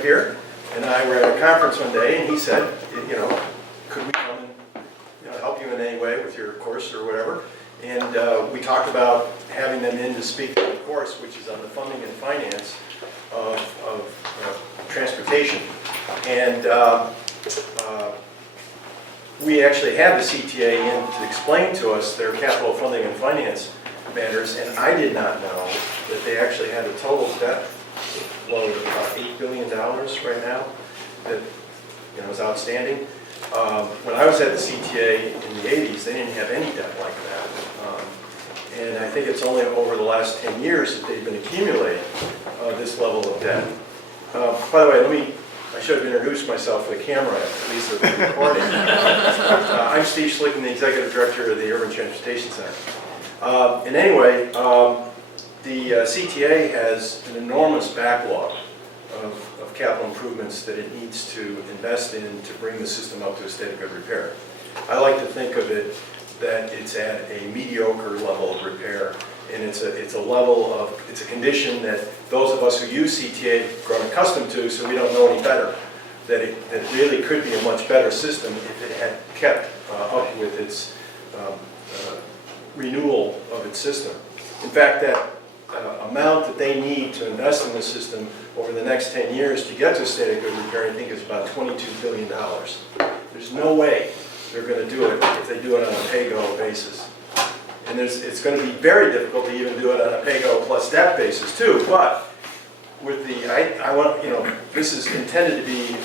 right here, and I were at a conference one day, and he said, you know, could we come and help you in any way with your course or whatever? And we talked about having them in to speak on the course, which is on the funding and finance of transportation. And we actually had the CTA in to explain to us their capital funding and finance matters, and I did not know that they actually had a total debt load of about $8 billion right now that is outstanding. When I was at the CTA in the 80s, they didn't have any debt like that. And I think it's only over the last 10 years that they've been accumulating this level of debt. By the way, I should have introduced myself for the camera, at least with the recording. I'm Steve Schlicken, the Executive Director of the Urban Transportation Center. And anyway, the CTA has an enormous backlog of capital improvements that it needs to invest in to bring the system up to a state of good repair. I like to think of it that it's at a mediocre level of repair, and it's a condition that those of us who use CTA have grown accustomed to, so we don't know any better. That it really could be a much better system if it had kept up with its renewal of its system. In fact, that amount that they need to invest in the system over the next 10 years to get to a state of good repair, I think, is about $22 billion. There's no way they're going to do it if they do it on a pay-go basis. And it's going to be very difficult to even do it on a pay-go plus debt basis too. But with this is intended to be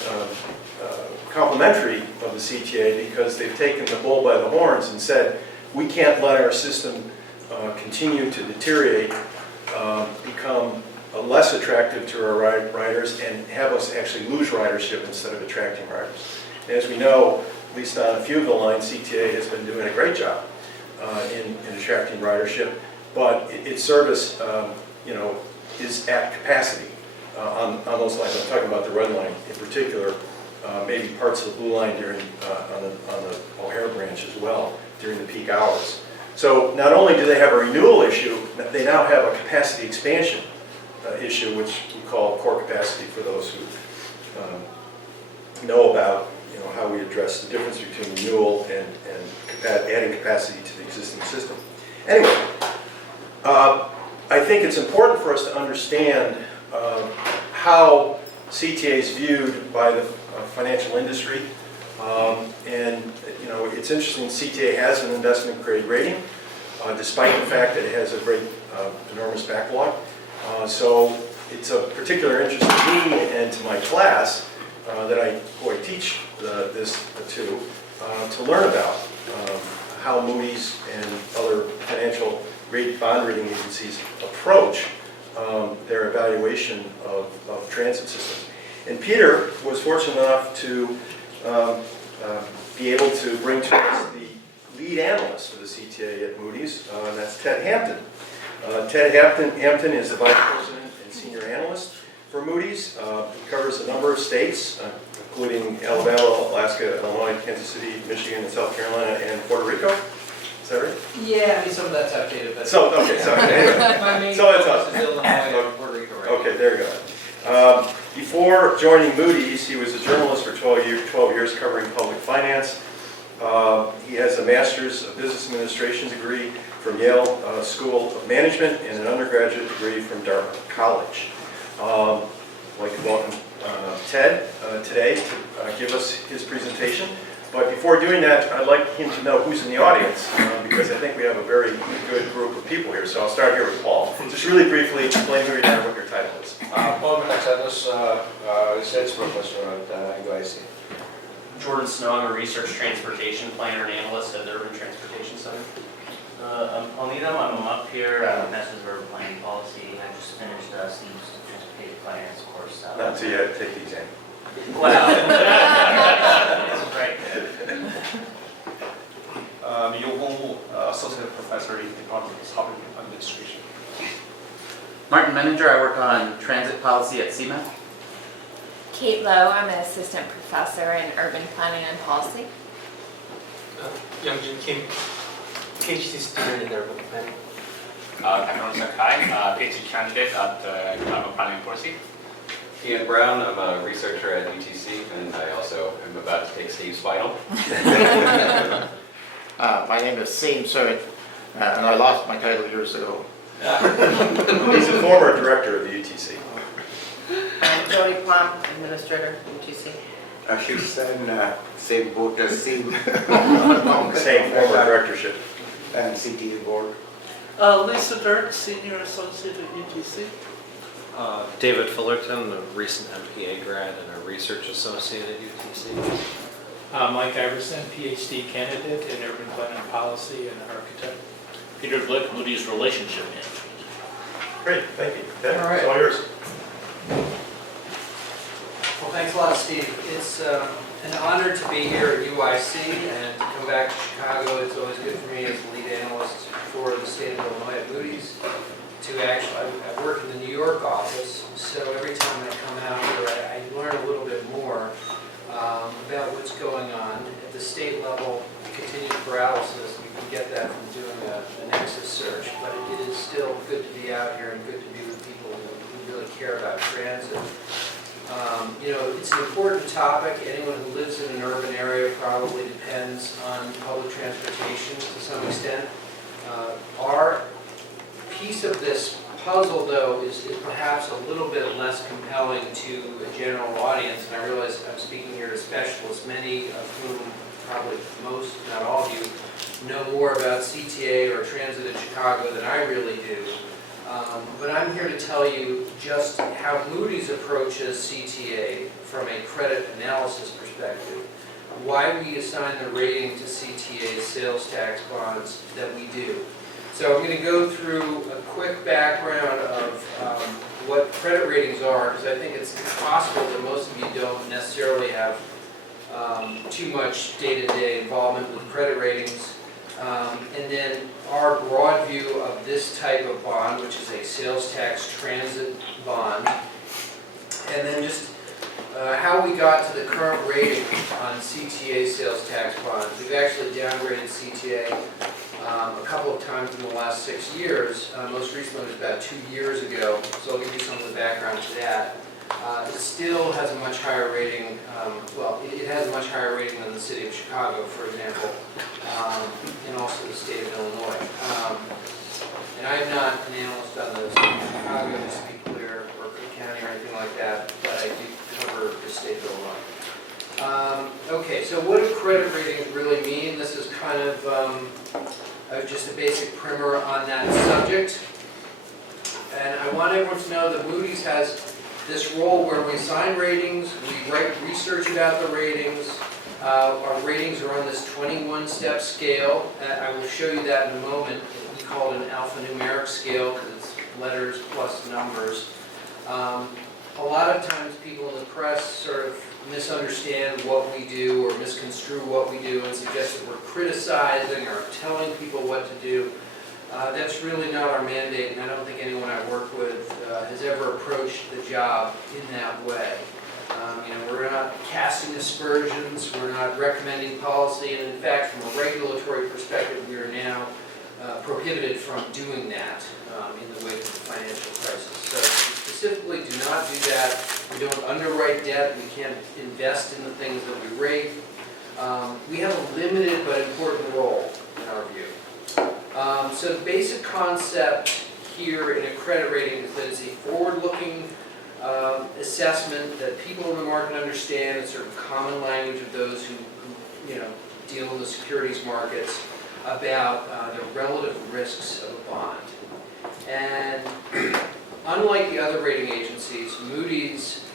complementary of the CTA, because they've taken the bull by the horns and said, we can't let our system continue to deteriorate, become less attractive to our riders, and have us actually lose ridership instead of attracting riders. And as we know, at least on a few of the lines, CTA has been doing a great job in attracting ridership, but its service is at capacity on those lines. I'm talking about the red line in particular, maybe parts of the blue line on the O'Hare branch as well during the peak hours. So not only do they have a renewal issue, they now have a capacity expansion issue, which we call core capacity for those who know about how we address the difference between renewal and adding capacity to the existing system. Anyway, I think it's important for us to understand how CTA is viewed by the financial industry. It's interesting, CTA has an investment grade rating, despite the fact that it has a great, enormous backlog. So it's of particular interest to me and to my class that I teach this to learn about how Moody's and other financial bond rating agencies approach their evaluation of transit systems. And Peter was fortunate enough to be able to bring to us the lead analyst for the CTA at Moody's, and that's Ted Hampton. Ted Hampton is the Vice President and Senior Analyst for Moody's. He covers a number of states, including Alabama, Alaska, Illinois, Kansas City, Michigan, and South Carolina, and Puerto Rico. Is that right? Yeah, I mean, some of that's outdated. But okay, sorry. Anyway. So it's us. Puerto Rico, right? Okay, there you go. Before joining Moody's, he was a journalist for 12 years covering public finance. He has a Master's of Business Administration degree from Yale School of Management and an undergraduate degree from Dartmouth College. I'd like to welcome Ted today to give us his presentation. But before doing that, I'd like him to know who's in the audience, because I think we have a very good group of people here. So I'll start here with Paul. Just really briefly explain who you are and what your title is. Paul Menaxanos, research professor at UIC. Jordan Snow, I'm a research transportation planner and analyst at the Urban Transportation Center. I'm Paul Needham. I'm up here, Master's of Urban Planning Policy. I just finished Steve's Transportation Finance course. Not until you take the exam. Wow. That's right. Yo Hong, Associate Professor in Economics, Public Administration. Martin Menninger, I work on transit policy at CMAP. Kate Lowe, I'm an assistant professor in urban planning and policy. Youngjin Kim, PhD student in urban planning. Takeru Sakai, PhD candidate at Planning Policy. Ian Brown, I'm a researcher at UTC, and I also am about to take Steve's final. My name is Seem Sir, and I lost my title years ago. He's a former director of the UTC. I'm Jody Plum, Administrator, UTC. Ashish Sen, same boat as Seem. Same former directorship. And CTA board. Lisa Dirk, Senior Associate at UTC. David Fullerton, a recent MPA grad and a research associate at UTC. Mike Iverson, PhD candidate in urban planning policy and architect. Peter Glick, Moody's relationship manager. Great, thank you. Ted, All right. it's all yours. Well, thanks a lot, Steve. It's an honor to be here at UIC and to come back to Chicago. It's always good for me as the lead analyst for the state of Illinois at Moody's to actually, I work in the New York office, so every time I come out here, I learn a little bit more about what's going on. At the state level, continued paralysis, you can get that from doing a nexus search, but it is still good to be out here and good to be with people who really care about transit. You know, it's an important topic. Anyone who lives in an urban area probably depends on public transportation to some extent. Our piece of this puzzle, though, is perhaps a little bit less compelling to a general audience, and I realize I'm speaking here to specialists, many of whom, probably most, if not all of you, know more about CTA or transit in Chicago than I really do. But I'm here to tell you just how Moody's approaches CTA from a credit analysis perspective, why we assign the rating to CTA sales tax bonds that we do. So I'm going to go through a quick background of what credit ratings are, because I think it's possible that most of you don't necessarily have too much day-to-day involvement with credit ratings. And then our broad view of this type of bond, which is a sales tax transit bond. And then just how we got to the current rating on CTA sales tax bonds. We've actually downgraded CTA a couple of times in the last 6 years. Most recently was about 2 years ago, so I'll give you some of the background to that. It still has a much higher rating, well, it has a much higher rating than the city of Chicago, for example, and also the state of Illinois. And I'm not an analyst on the city of Chicago, just to be clear, or Cook County or anything like that, but I do cover the state of Illinois. Okay, so what do credit ratings really mean? This is kind of just a basic primer on that subject. And I want everyone to know that Moody's has this role where we assign ratings, we write research about the ratings. Our ratings are on this 21-step scale. I will show you that in a moment. We call it an alphanumeric scale because it's letters plus numbers. A lot of times people in the press sort of misunderstand what we do or misconstrue what we do and suggest that we're criticizing or telling people what to do. That's really not our mandate, and I don't think anyone I work with has ever approached the job in that way. You know, we're not casting aspersions, we're not recommending policy, and in fact, from a regulatory perspective, we are now prohibited from doing that in the wake of the financial crisis. So we specifically do not do that. We don't underwrite debt. We can't invest in the things that we rate. We have a limited but important role in our view. So the basic concept here in a credit rating is that it's a forward-looking assessment that people in the market understand. It's sort of common language of those who you know, deal in the securities markets about the relative risks of a bond. And unlike the other rating agencies, Moody's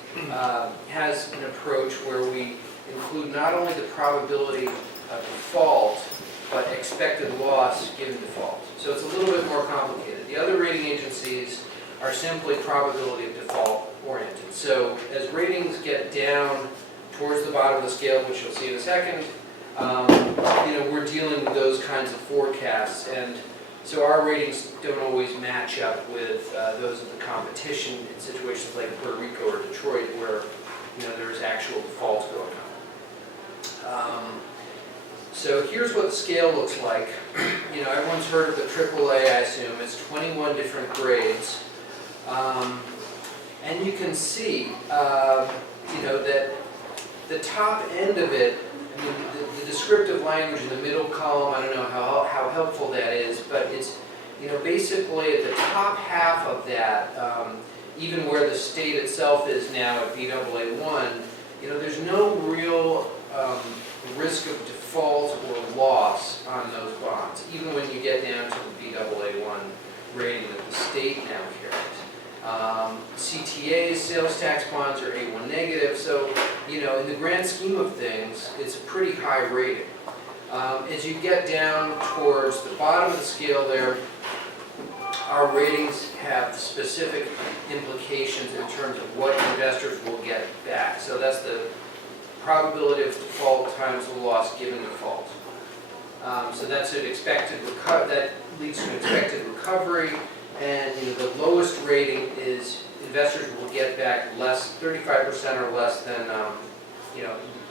has an approach where we include not only the probability of default, but expected loss given default. So it's a little bit more complicated. The other rating agencies are simply probability of default oriented. So as ratings get down towards the bottom of the scale, which you'll see in a second, you know, we're dealing with those kinds of forecasts. And so our ratings don't always match up with those of the competition in situations like Puerto Rico or Detroit where, you know, there's actual defaults going on. So here's what the scale looks like. You know, everyone's heard of the AAA, I assume. It's 21 different grades. And you can see, that the top end of it, I mean, the descriptive language in the middle column, I don't know how helpful that is, but it's, basically at the top half of that, even where the state itself is now at Baa1, there's no real risk of default or loss on those bonds, even when you get down to the Baa1 rating that the state now carries. CTAs, sales tax bonds, are A1 negative, so in the grand scheme of things, it's a pretty high rating. As you get down towards the bottom of the scale there, our ratings have specific implications in terms of what investors will get back. So that's the probability of default times the loss given default. So that's an expected that leads to an expected recovery, and the lowest rating is investors will get back less, 35% or less than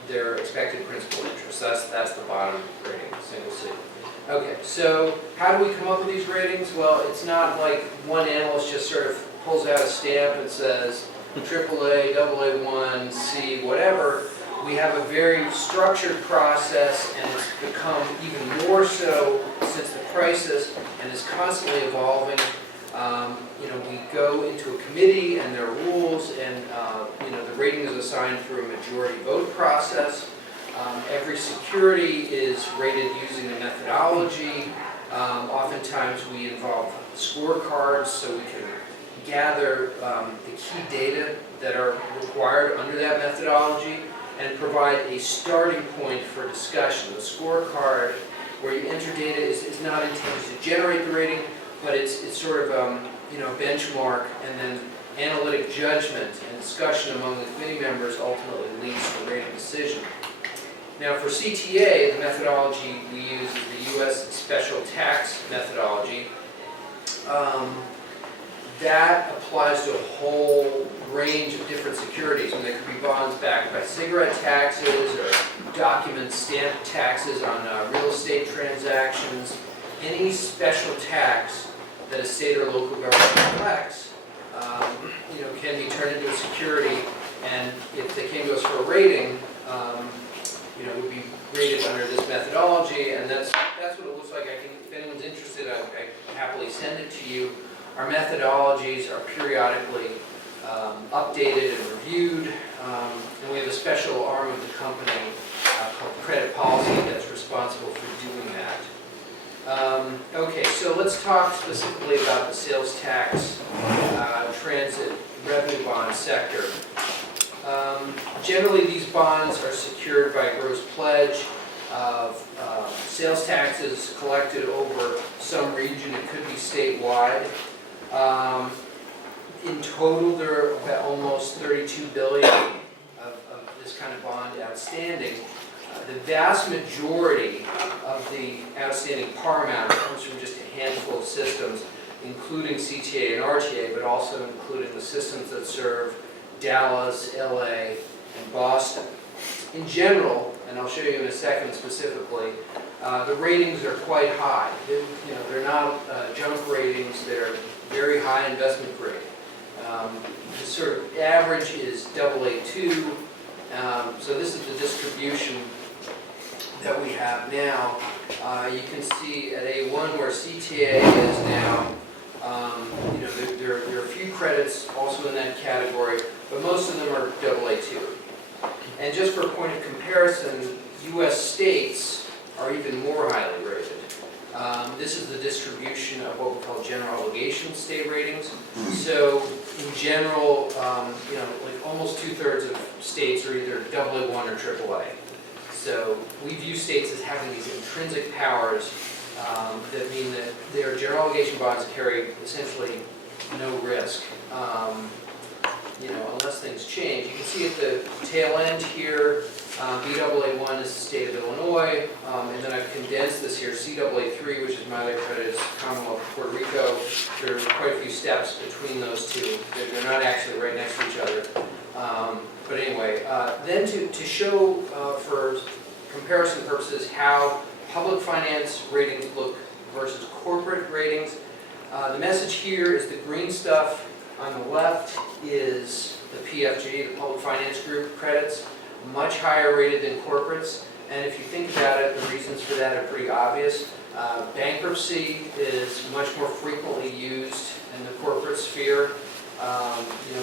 their expected principal interest. That's the bottom rating, single C. Okay, so how do we come up with these ratings? Well, it's not like one analyst just sort of pulls out a stamp and says AAA, AA1, C, whatever. We have a very structured process, and it's become even more so since the crisis, and is constantly evolving. We go into a committee, and there are rules, and the rating is assigned through a majority vote process. Every security is rated using a methodology. Oftentimes we involve scorecards so we can gather the key data that are required under that methodology and provide a starting point for discussion. The scorecard where you enter data is not intended to generate the rating, but it's sort of benchmark, and then analytic judgment and discussion among the committee members ultimately leads to the rating decision. Now for CTA, the methodology we use is the U.S. special tax methodology. That applies to a whole range of different securities, and there could be bonds backed by cigarette taxes or document stamp taxes on real estate transactions. Any special tax that a state or local government collects, can be turned into a security, and if they came to us for a rating, would be rated under this methodology, and that's what it looks like. I think if anyone's interested, I happily send it to you. Our methodologies are periodically updated and reviewed, and we have a special arm of the company called Credit Policy that's responsible for doing that. Okay, so let's talk specifically about the sales tax transit revenue bond sector. Generally, these bonds are secured by a gross pledge of sales taxes collected over some region. It could be statewide. In total, there are almost $32 billion of this kind of bond outstanding. The vast majority of the outstanding par amount comes from just a handful of systems, including CTA and RTA, but also including the systems that serve Dallas, LA, and Boston. In general, and I'll show you in a second specifically, the ratings are quite high. They're not junk ratings, they're very high investment grade. The sort of average is AA2, so this is the distribution that we have now. You can see at A1 where CTA is now, there are a few credits also in that category, but most of them are AA2. And just for a point of comparison, U.S. states are even more highly rated. This is the distribution of what we call general obligation state ratings. So in general, like almost 2/3 of states are either AA1 or AAA. So we view states as having these intrinsic powers that mean that their general obligation bonds carry essentially no risk, unless things change. You can see at the tail end here, Baa1 is the state of Illinois, and then I've condensed this here, CAA3, which is my other credit, is Commonwealth of Puerto Rico. There are quite a few steps between those two. They're not actually right next to each other. But anyway, then to show for comparison purposes how public finance ratings look versus corporate ratings, the message here is the green stuff On the left is the PFG, the Public Finance Group credits, much higher rated than corporates. And if you think about it, the reasons for that are pretty obvious. Bankruptcy is much more frequently used in the corporate sphere.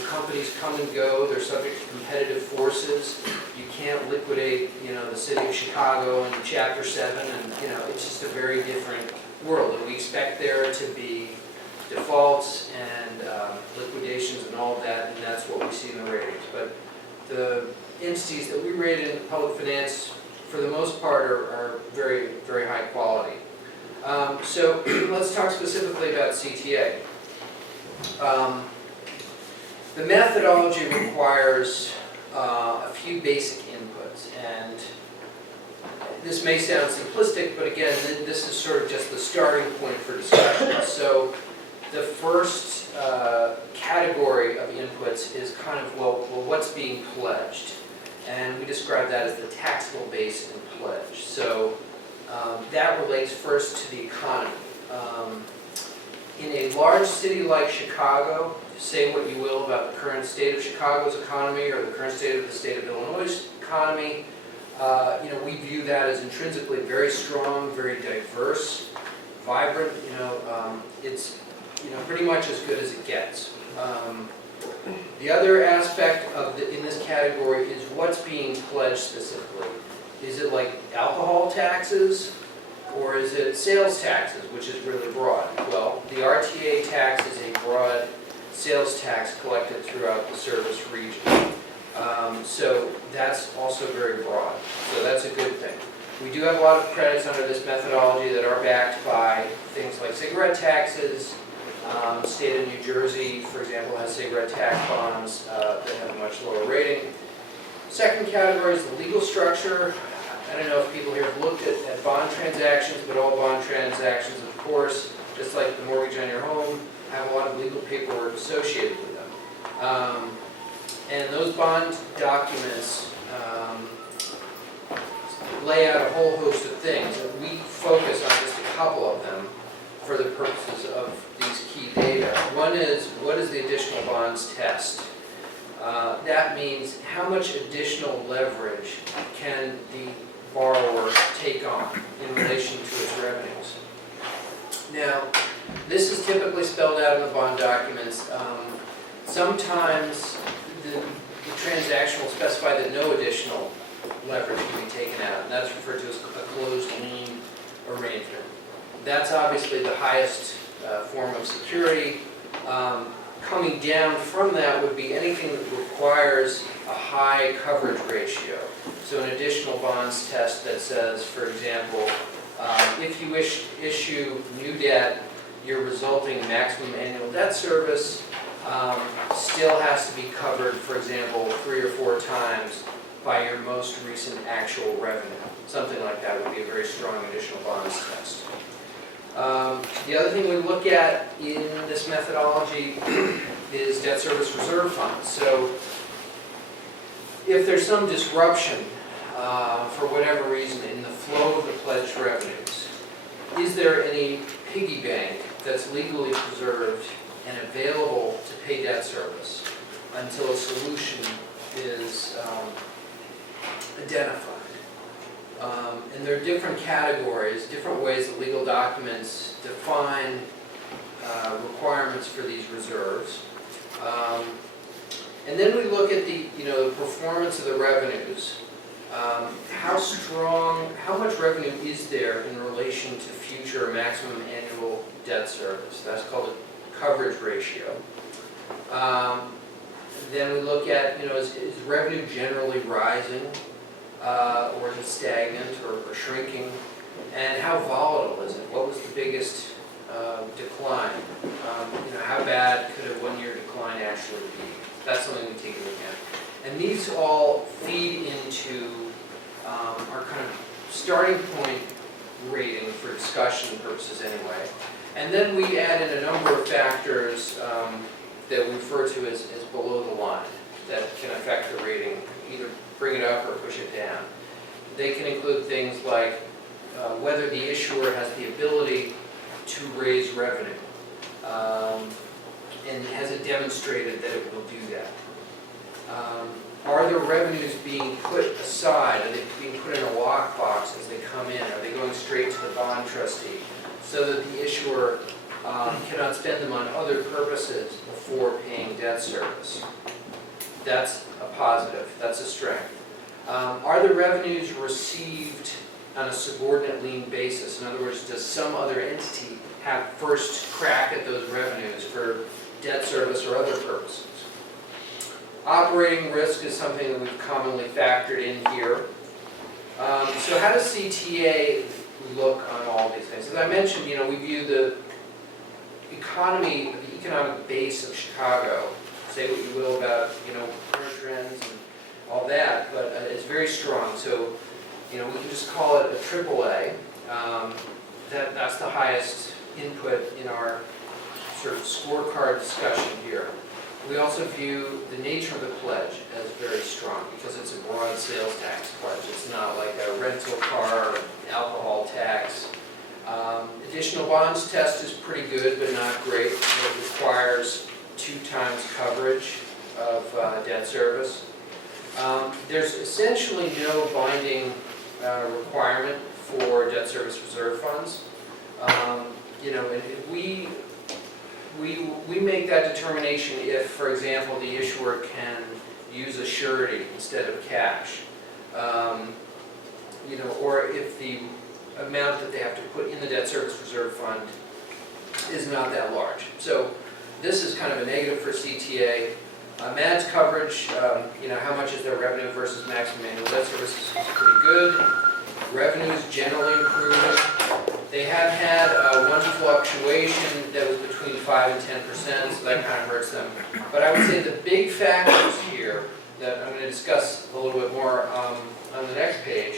Companies come and go, they're subject to competitive forces. You can't liquidate, the city of Chicago in Chapter 7, and, it's just a very different world. And we expect there to be defaults and liquidations and all of that, and that's what we see in the ratings. But the entities that we rate in public finance, for the most part, are very, very high quality. So let's talk specifically about CTA. The methodology requires a few basic inputs, and this may sound simplistic, but again, this is sort of just the starting point for discussion. So the first category of inputs is kind of, well, what's being pledged? And we describe that as the taxable base and pledge. So that relates first to the economy. In a large city like Chicago, say what you will about the current state of Chicago's economy or the current state of the state of Illinois' economy, we view that as intrinsically very strong, very diverse, vibrant. It's pretty much as good as it gets. The other aspect of in this category is what's being pledged specifically. Is it like alcohol taxes, or is it sales taxes, which is really broad? Well, the RTA tax is a broad sales tax collected throughout the service region. So that's also very broad. So that's a good thing. We do have a lot of credits under this methodology that are backed by things like cigarette taxes. State of New Jersey, for example, has cigarette tax bonds that have a much lower rating. Second category is the legal structure. I don't know if people here have looked at bond transactions, but all bond transactions, of course, just like the mortgage on your home, have a lot of legal paperwork associated with them. And those bond documents lay out a whole host of things. And we focus on just a couple of them for the purposes of these key data. One is, what is the additional bonds test? That means how much additional leverage can the borrower take on in relation to its revenues. Now, this is typically spelled out in the bond documents. Sometimes the transaction will specify that no additional leverage can be taken out, and that's referred to as a closed lien arrangement. That's obviously the highest form of security. Coming down from that would be anything that requires a high coverage ratio. So an additional bonds test that says, for example, if you issue new debt, your resulting maximum annual debt service still has to be covered, for example, 3 or 4 times by your most recent actual revenue. Something like that would be a very strong additional bonds test. The other thing we look at in this methodology is debt service reserve funds. So if there's some disruption for whatever reason in the flow of the pledged revenues, is there any piggy bank that's legally preserved and available to pay debt service until a solution is identified? And there are different categories, different ways that legal documents define requirements for these reserves. And then we look at the performance of the revenues. How much revenue is there in relation to future maximum annual debt service? That's called a coverage ratio. Then we look at, is revenue generally rising? Or is it stagnant or shrinking? And how volatile is it? What was the biggest decline? How bad could a one-year decline actually be? That's something we take into account. And these all feed into our kind of starting point rating for discussion purposes anyway. And then we add in a number of factors that we refer to as below the line that can affect the rating, either bring it up or push it down. They can include things like whether the issuer has the ability to raise revenue. And has it demonstrated that it will do that? Are the revenues being put aside? Are they being put in a lockbox as they come in? Are they going straight to the bond trustee so that the issuer cannot spend them on other purposes before paying debt service? That's a positive. That's a strength. Are the revenues received on a subordinate lien basis? In other words, does some other entity have first crack at those revenues for debt service or other purposes? Operating risk is something that we've commonly factored in here. So how does CTA look on all these things? As I mentioned, we view the economy, the economic base of Chicago, say what you will about, current trends and all that, but it's very strong. So, we can just call it a AAA. That's the highest input in our sort of scorecard discussion here. We also view the nature of the pledge as very strong because it's a broad sales tax pledge. It's not like a rental car or alcohol tax. Additional bonds test is pretty good, but not great. It requires 2 times coverage of debt service. There's essentially no binding requirement for debt service reserve funds. And we make that determination if, for example, the issuer can use a surety instead of cash, or if the amount that they have to put in the debt service reserve fund is not that large. So this is kind of a negative for CTA. MAD's coverage, how much is their revenue versus maximum annual debt service is pretty good. Revenue is generally improving. They have had one fluctuation that was between 5 and 10%, so that kind of hurts them. But I would say the big factors here that I'm going to discuss a little bit more on the next page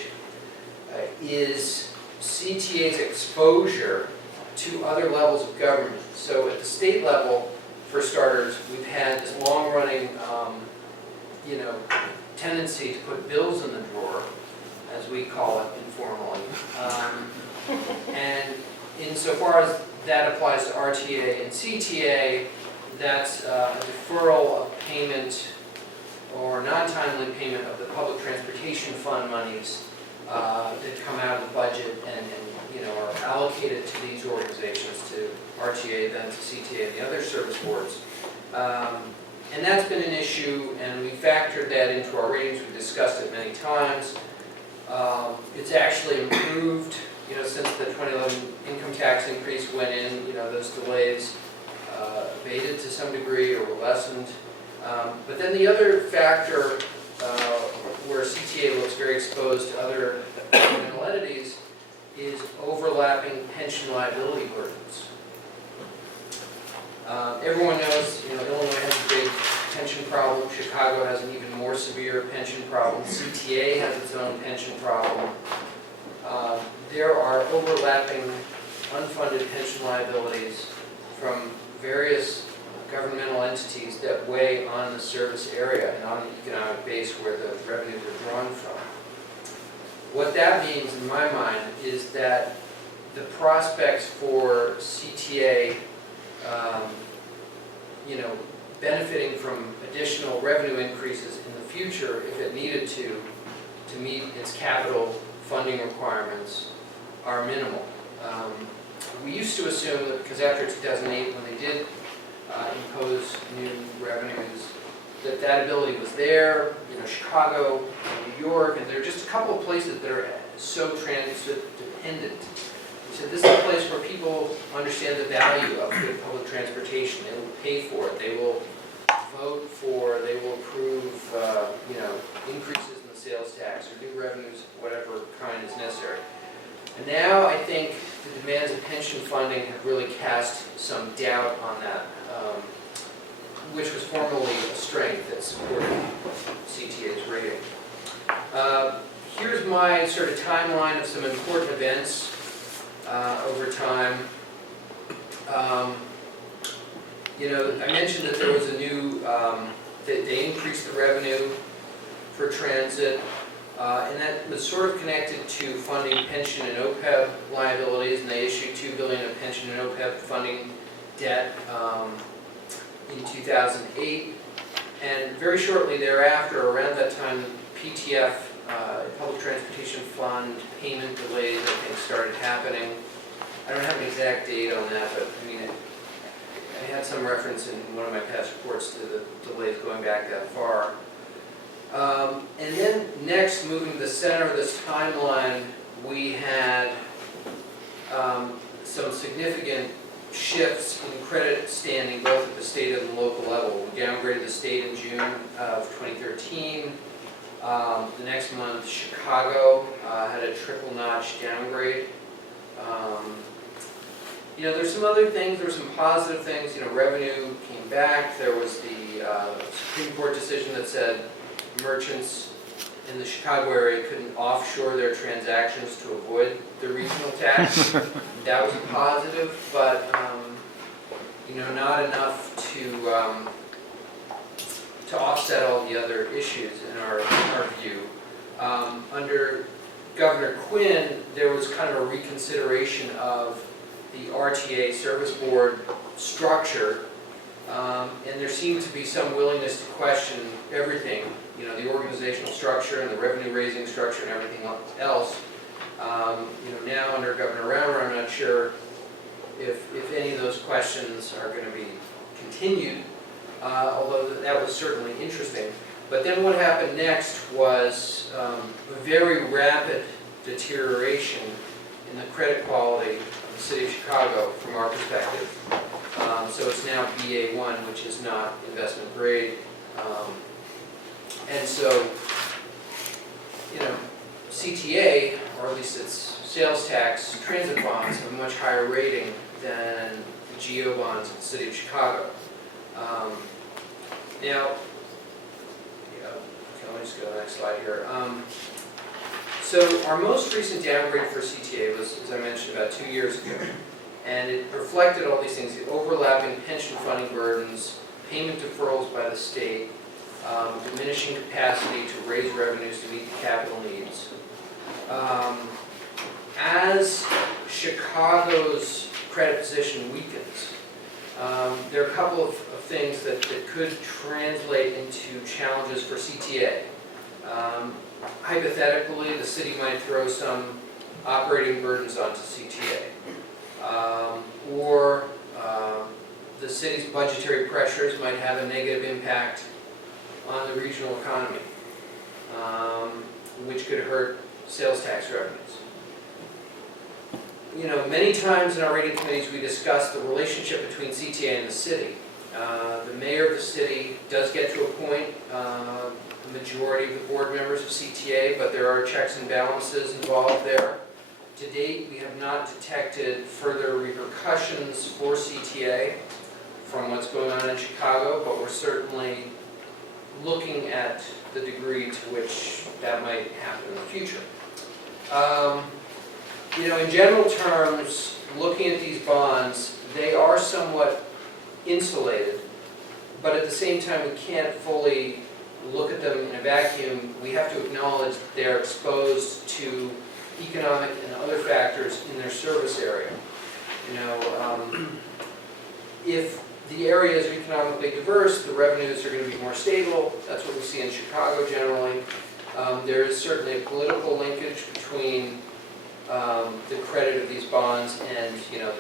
is CTA's exposure to other levels of government. So at the state level, for starters, we've had this long-running, tendency to put bills in the drawer, as we call it informally. And insofar as that applies to RTA and CTA, that's a deferral of payment or non-timely payment of the public transportation fund monies that come out of the budget and are allocated to these organizations, to RTA, then to CTA and the other service boards. And that's been an issue, and we factored that into our ratings. We've discussed it many times. It's actually improved, since the 2011 income tax increase went in. Those delays abated to some degree or were lessened. But then the other factor where CTA looks very exposed to other governmental entities is overlapping pension liability burdens. Everyone knows, Illinois has a big pension problem. Chicago has an even more severe pension problem. CTA has its own pension problem. There are overlapping unfunded pension liabilities from various governmental entities that weigh on the service area and on the economic base where the revenues are drawn from. What that means, in my mind, is that the prospects for CTA benefiting from additional revenue increases in the future, if it needed to meet its capital funding requirements, are minimal. We used to assume that because after 2008, when they did impose new revenues, that ability was there. Chicago, New York, and there are just a couple of places that are so transit dependent. We said this is a place where people understand the value of good public transportation. They will pay for it. They will vote for. They will approve, increases in the sales tax or new revenues, whatever kind is necessary. And now I think the demands of pension funding have really cast some doubt on that, which was formerly a strength that supported CTA's rating. Here's my sort of timeline of some important events over time. I mentioned that there was a new, they increased the revenue for transit, and that was sort of connected to funding pension and OPEB liabilities, and they issued $2 billion of pension and OPEB funding debt. in 2008. And very shortly thereafter, around that time, PTF, Public Transportation Fund, payment delays, I think, started happening. I don't have an exact date on that, but I mean, I had some reference in one of my past reports to the delays going back that far. And then next, moving to the center of this timeline, we had some significant shifts in credit standing both at the state and the local level. We downgraded the state in June of 2013. The next month, Chicago had a triple notch downgrade. You know, there's some other things, there's some positive things. You know, revenue came back. There was the Supreme Court decision that said merchants in the Chicago area couldn't offshore their transactions to avoid the regional tax. That was a positive, but you know, not enough to offset all the other issues in our view. Under Governor Quinn, there was kind of a reconsideration of the RTA Service Board structure, and there seemed to be some willingness to question everything, you know, the organizational structure and the revenue raising structure and everything else. You know, now under Governor Raumer, I'm not sure if any of those questions are going to be continued, although that was certainly interesting. But then what happened next was a very rapid deterioration in the credit quality of the city of Chicago from our perspective. So it's now BA1, which is not investment grade. And so, you know, CTA, or at least its sales tax transit bonds, have a much higher rating than the GEO bonds of the city of Chicago. Now, okay, let me just go to the next slide here. So our most recent downgrade for CTA was, as I mentioned, about 2 years ago. And it reflected all these things: the overlapping pension funding burdens, payment deferrals by the state, diminishing capacity to raise revenues to meet the capital needs. As Chicago's credit position weakens, there are a couple of things that could translate into challenges for CTA. Hypothetically, the city might throw some operating burdens onto CTA. Or the city's budgetary pressures might have a negative impact on the regional economy, which could hurt sales tax revenues. You know, many times in our rating committees we discuss the relationship between CTA and the city. The mayor of the city does get to appoint the majority of the board members of CTA, but there are checks and balances involved there. To date, we have not detected further repercussions for CTA from what's going on in Chicago, but we're certainly looking at the degree to which that might happen in the future. You know, in general terms, looking at these bonds, they are somewhat insulated, but at the same time, we can't fully look at them in a vacuum. We have to acknowledge that they're exposed to economic and other factors in their service area. You know, if the areas are economically diverse, the revenues are going to be more stable. That's what we see in Chicago generally. There is certainly a political linkage between the credit of these bonds and, you know,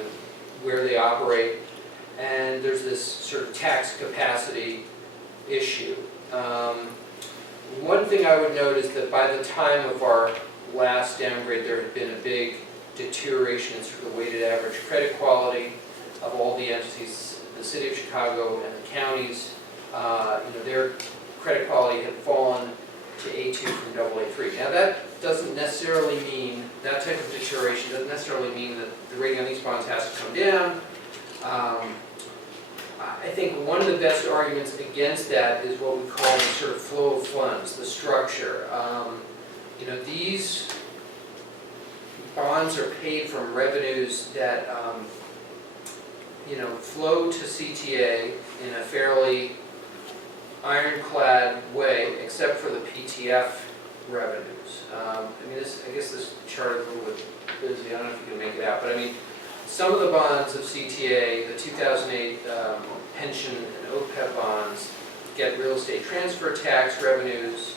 where they operate. And there's this sort of tax capacity issue. One thing I would note is that by the time of our last downgrade, there had been a big deterioration in sort of the weighted average credit quality of all the entities, the city of Chicago and the counties. You know, their credit quality had fallen to A2 from AA3. Now that doesn't necessarily mean, that type of deterioration doesn't necessarily mean that the rating on these bonds has to come down. I think one of the best arguments against that is what we call the sort of flow of funds, the structure. You know, these bonds are paid from revenues that, you know, flow to CTA in a fairly ironclad way, except for the PTF revenues. I mean, I guess this chart is a little bit busy. I don't know if you can make it out, but I mean, some of the bonds of CTA, the 2008 pension and OPEB bonds get real estate transfer tax revenues.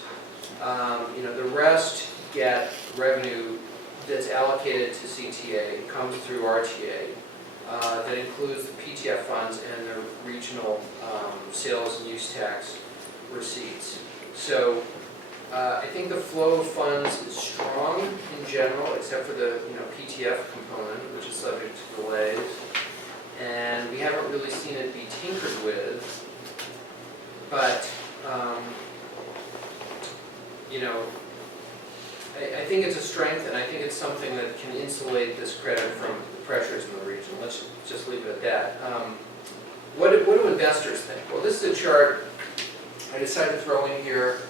The rest get revenue that's allocated to CTA, comes through RTA. That includes the PTF funds and the regional sales and use tax receipts. So I think the flow of funds is strong in general, except for the PTF component, which is subject to delays. And we haven't really seen it be tinkered with, but I think it's a strength, and I think it's something that can insulate this credit from the pressures in the region. Let's just leave it at that. What do investors think? Well, this is a chart I decided to throw in here.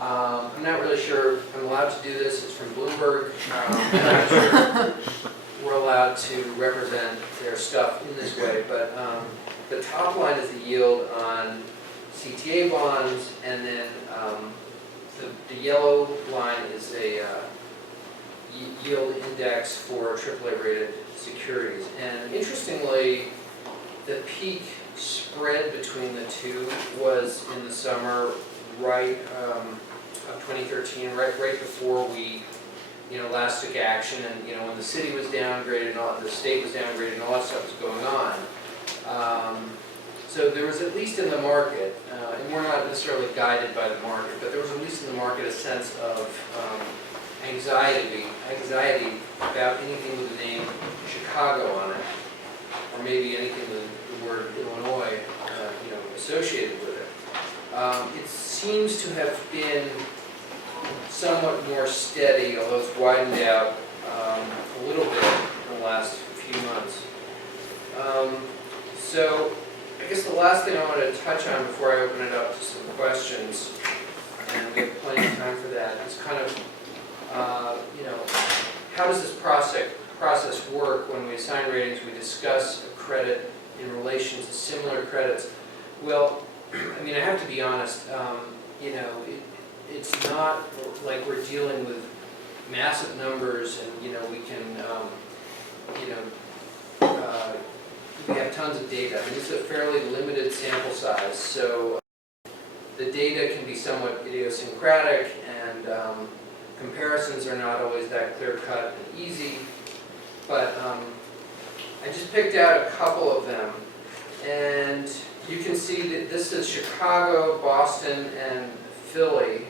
I'm not really sure I'm allowed to do this. It's from Bloomberg. I'm not sure we're allowed to represent their stuff in this way, but the top line is the yield on CTA bonds, and then the yellow line is a yield index for AAA rated securities. And interestingly, the peak spread between the two was in the summer of 2013, right before we last took action, and when the city was downgraded and all, the state was downgraded and all that stuff was going on. So there was, at least in the market, and we're not necessarily guided by the market, but there was at least in the market a sense of anxiety about anything with the name Chicago on it, or maybe anything with the word Illinois associated with it. It seems to have been somewhat more steady, although it's widened out a little bit in the last few months. So I guess the last thing I wanted to touch on before I open it up to some questions, and we have plenty of time for that, is kind of, how does this process work when we assign ratings? We discuss a credit in relation to similar credits. Well, I mean, I have to be honest, it's not like we're dealing with massive numbers and, we can, we have tons of data. I mean, this is a fairly limited sample size, so the data can be somewhat idiosyncratic, and comparisons are not always that clear-cut and easy, but I just picked out a couple of them, and you can see that this is Chicago, Boston, and Philly.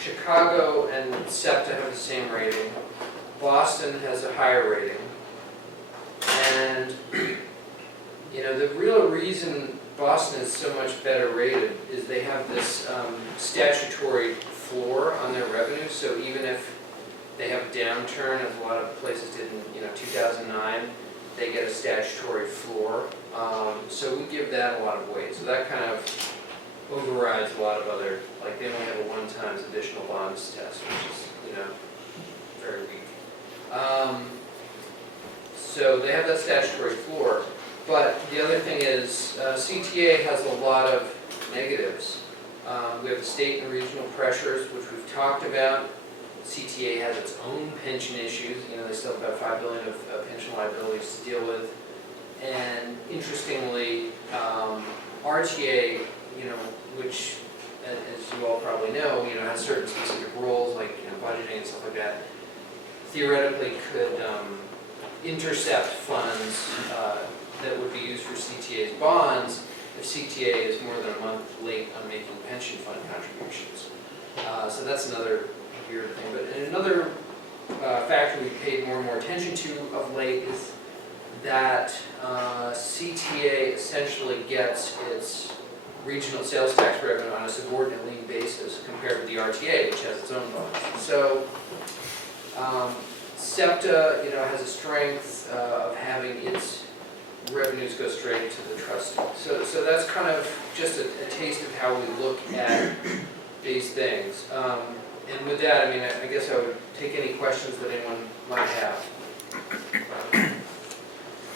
Chicago and SEPTA have the same rating. Boston has a higher rating. And, the real reason Boston is so much better rated is they have this statutory floor on their revenue. So even if they have a downturn, as a lot of places did in 2009, they get a statutory floor. So we give that a lot of weight. So that kind of overrides a lot of other, like they only have a 1 times additional bonds test, which is, very weak. So they have that statutory floor. But the other thing is, CTA has a lot of negatives. We have the state and regional pressures, which we've talked about. CTA has its own pension issues. They still have about $5 billion of pension liabilities to deal with. And interestingly, RTA, which, as you all probably know, has certain specific roles like budgeting and stuff like that, theoretically could intercept funds that would be used for CTA's bonds if CTA is more than a month late on making pension fund contributions. So that's another weird thing. But another factor we've paid more and more attention to of late is that CTA essentially gets its regional sales tax revenue on a subordinate lien basis compared with the RTA, which has its own bonds. So SEPTA, has a strength of having its revenues go straight to the trustee. So that's kind of just a taste of how we look at these things. And with that, I guess I would take any questions that anyone might have.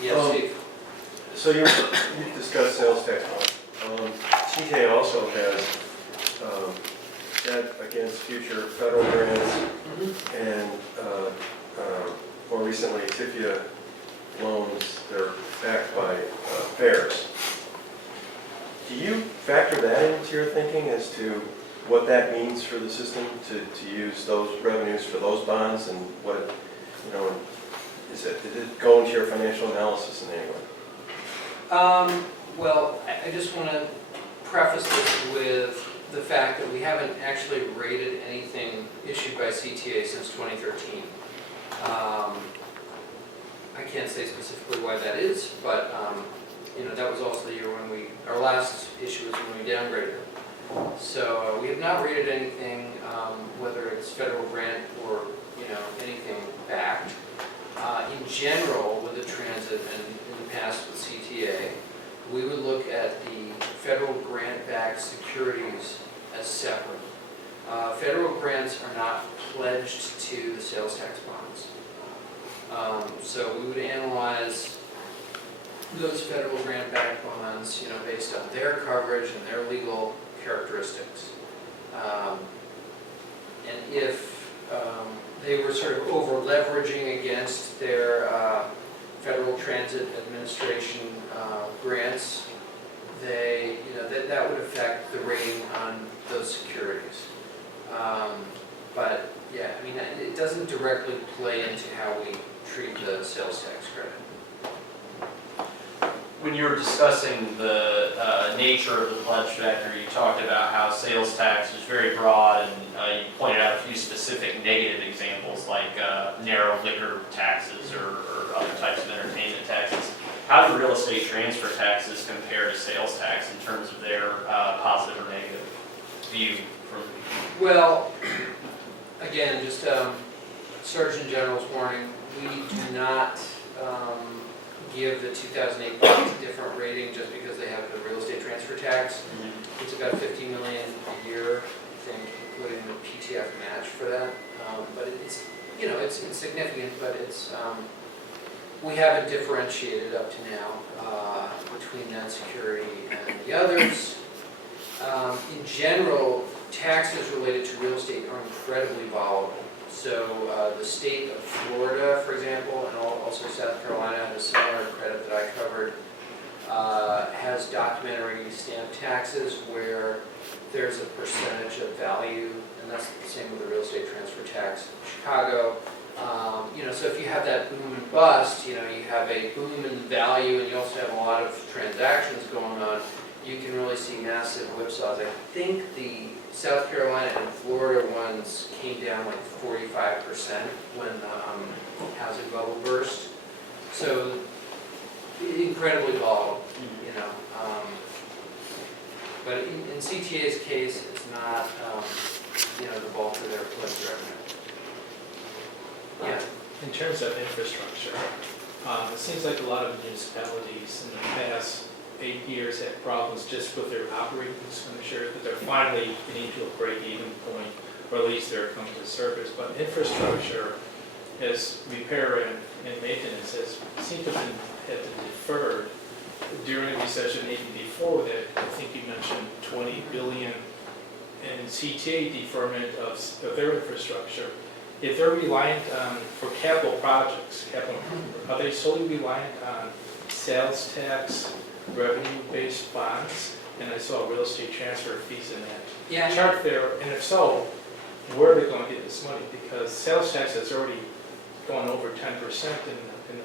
Yes, Steve? So you discussed sales tax bonds. CTA also has debt against future federal grants, and more recently, TIFIA loans. They're backed by affairs. Do you factor that into your thinking as to what that means for the system to use those revenues for those bonds and what, you know, did it go into your financial analysis in any way? Well, I just want to preface this with the fact that we haven't actually rated anything issued by CTA since 2013. I can't say specifically why that is, but you know, that was also the year when our last issue was when we downgraded it. So we have not rated anything, whether it's federal grant or, you know, anything backed. In general, with the transit and in the past with CTA, we would look at the federal grant-backed securities as separate. Federal grants are not pledged to the sales tax bonds. So we would analyze those federal grant-backed bonds, you know, based on their coverage and their legal characteristics. And if they were sort of over-leveraging against their Federal Transit Administration grants, they, you know, that would affect the rating on those securities. But yeah, I mean, it doesn't directly play into how we treat the sales tax credit. When you were discussing the nature of the pledge factor, you talked about how sales tax is very broad, and you pointed out a few specific negative examples like narrow liquor taxes or other types of entertainment taxes. How do real estate transfer taxes compare to sales tax in terms of their positive or negative view? Well, again, just Surgeon General's warning, we do not give the 2008 bonds a different rating just because they have the real estate transfer tax. It's about $50 million a year, I think, including the PTF match for that. But it's, you know, it's significant, but it's, we haven't differentiated up to now between that security and the others. In general, taxes related to real estate are incredibly volatile. So the state of Florida, for example, and also South Carolina, has a similar credit that I covered, has documentary stamp taxes where there's a percentage of value, and that's the same with the real estate transfer tax in Chicago. You know, so if you have that boom and bust, you know, you have a boom in value and you also have a lot of transactions going on, you can really see massive whipsaws. I think the South Carolina and Florida ones came down like 45% when the housing bubble burst. So incredibly volatile, you know. But in CTA's case, it's not, you know, the bulk of their pledge revenue. Yeah. In terms of infrastructure, it seems like a lot of municipalities in the past 8 years had problems just with their operating expenditure, that they're finally getting to a break-even point, or at least they're coming to service. But infrastructure, as repair and maintenance, has seemed to have been deferred during the recession. Even before that, I think you mentioned $20 billion in CTA deferment of their infrastructure. If they're reliant on, for capital projects, are they solely reliant on sales tax revenue-based bonds? And I saw real estate transfer fees in that chart there. And if so, where are they going to get this money? Because sales tax has already gone over 10% in the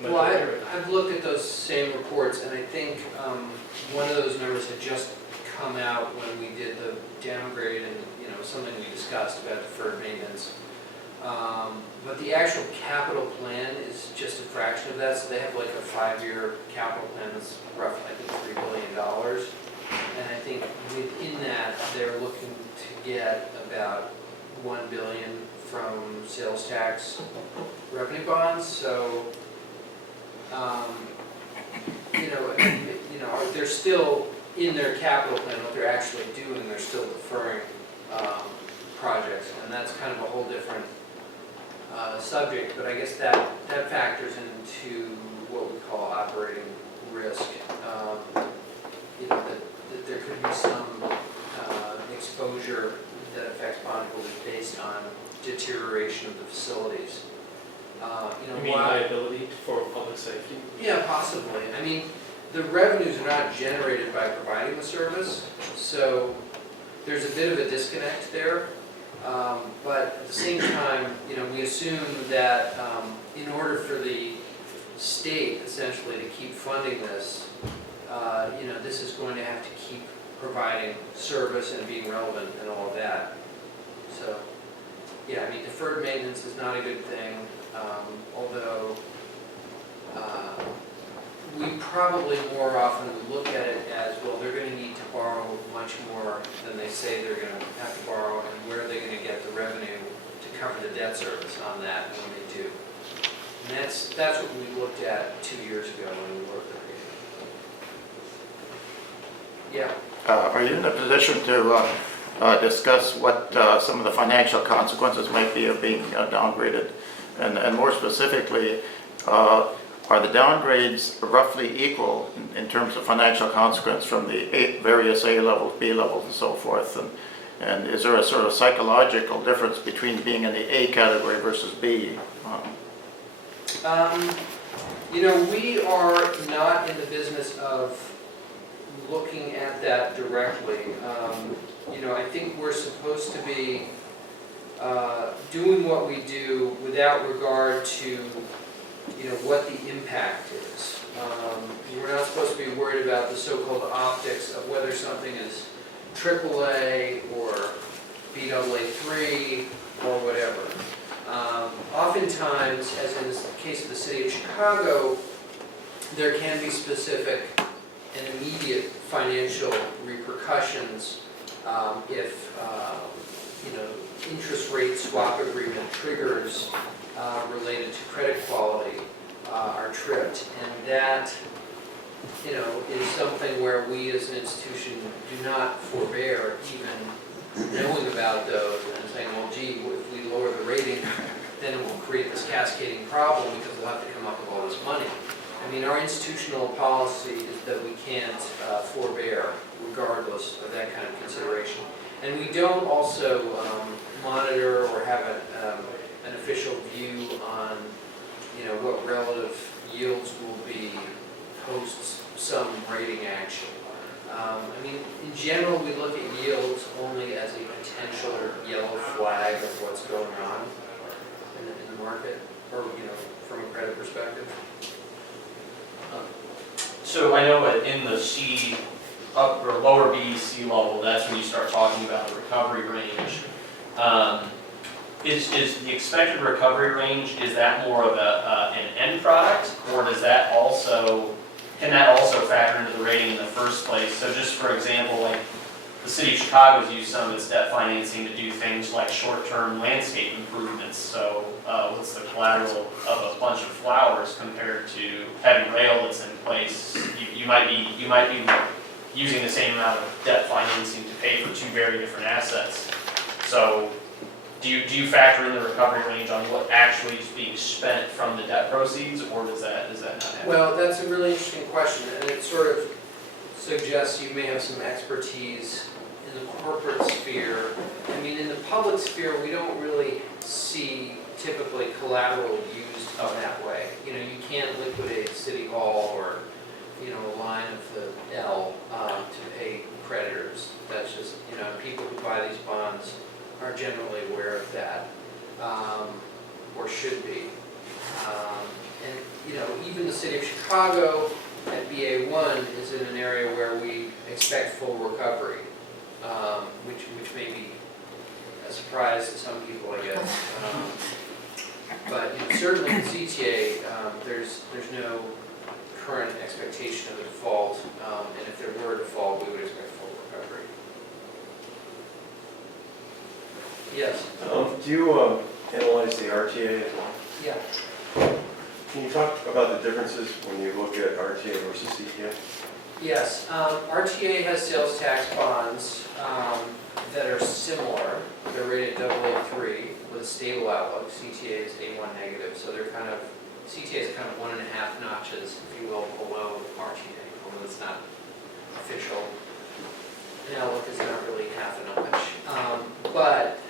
metro area. I've looked at those same reports, and I think one of those numbers had just come out when we did the downgrade, and you know, something we discussed about deferred maintenance. But the actual capital plan is just a fraction of that. So they have like a 5-year capital plan that's roughly, I think, $3 billion. And I think within that, they're looking to get about $1 billion from sales tax revenue bonds. So, you know, they're still in their capital plan. What they're actually doing, they're still deferring projects, and that's kind of a whole different subject, but I guess that factors into what we call operating risk. You know, that there could be some exposure that affects bondholders based on deterioration of the facilities. You know, You mean liability for public safety? Yeah, possibly. I mean, the revenues are not generated by providing the service, so there's a bit of a disconnect there. But at the same time, we assume that in order for the state essentially to keep funding this, this is going to have to keep providing service and being relevant and all of that. So, yeah, I mean, deferred maintenance is not a good thing, although we probably more often would look at it as, well, they're going to need to borrow much more than they say they're going to have to borrow, and where are they going to get the revenue to cover the debt service on that when they do. And that's what we looked at 2 years ago when we worked the rate. Yeah. Are you in a position to discuss what some of the financial consequences might be of being downgraded? And more specifically, are the downgrades roughly equal in terms of financial consequence from the various A levels, B levels, and so forth? And is there a sort of psychological difference between being in the A category versus B? We are not in the business of looking at that directly. I think we're supposed to be doing what we do without regard to what the impact is. We're not supposed to be worried about the so-called optics of whether something is AAA or Baa3 or whatever. Oftentimes, as in the case of the city of Chicago, there can be specific and immediate financial repercussions if interest rate swap agreement triggers related to credit quality are tripped, and that is something where we as an institution do not forbear even knowing about those and saying, well, gee, if we lower the rating, then it will create this cascading problem because we'll have to come up with all this money. I mean, our institutional policy is that we can't forbear regardless of that kind of consideration. And we don't also monitor or have an official view on, what relative yields will be post some rating action. In general, we look at yields only as a potential yellow flag of what's going on in the market, or from a credit perspective. So I know that in the C up or lower B, C level, that's when you start talking about the recovery range. Is the expected recovery range, is that more of an end product, or does that can that also factor into the rating in the first place? So just for example, like the city of Chicago's used some of its debt financing to do things like short-term landscape improvements. So what's the collateral of a bunch of flowers compared to having rail that's in place? You might be using the same amount of debt financing to pay for two very different assets. So do you factor in the recovery range on what actually is being spent from the debt proceeds, or does that not happen? Well, that's a really interesting question, and it sort of suggests you may have some expertise in the corporate sphere. In the public sphere, we don't really see typically collateral used in that way. You can't liquidate City Hall or a line of the L to pay creditors. That's just, people who buy these bonds are generally aware of that, or should be. Even the city of Chicago at BA1 is in an area where we expect full recovery, which may be a surprise to some people, I guess. But certainly in CTA, there's no current expectation of a default, and if there were a default, we would expect full recovery. Yes? Do you analyze the RTA as well? Yeah. Can you talk about the differences when you look at RTA versus CTA? Yes. RTA has sales tax bonds that are similar. They're rated AA3 with a stable outlook. CTA is A1 negative, so they're CTA is kind of 1.5 notches, if you will, below RTA, although it's not official. An outlook is not really half a notch. But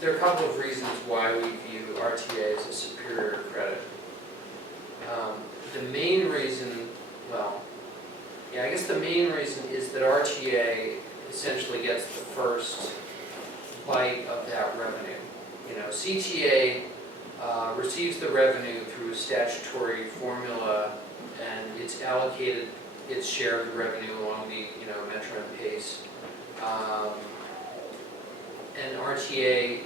there are a couple of reasons why we view RTA as a superior credit. The main reason well, yeah, I guess the main reason is that RTA essentially gets the first bite of that revenue. You know, CTA receives the revenue through a statutory formula, and it's allocated its share of the revenue along the, you know, Metro and Pace. And RTA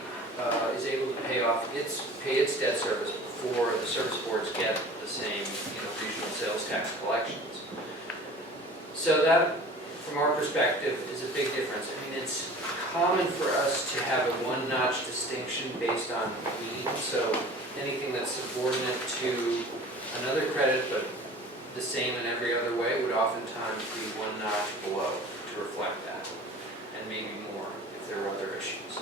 is able to pay its debt service before the service boards get the same, you know, regional sales tax collections. So that, from our perspective, is a big difference. I mean, it's common for us to have a one-notch distinction based on lien. So anything that's subordinate to another credit but the same in every other way would oftentimes be one notch below to reflect that, and maybe more if there are other issues.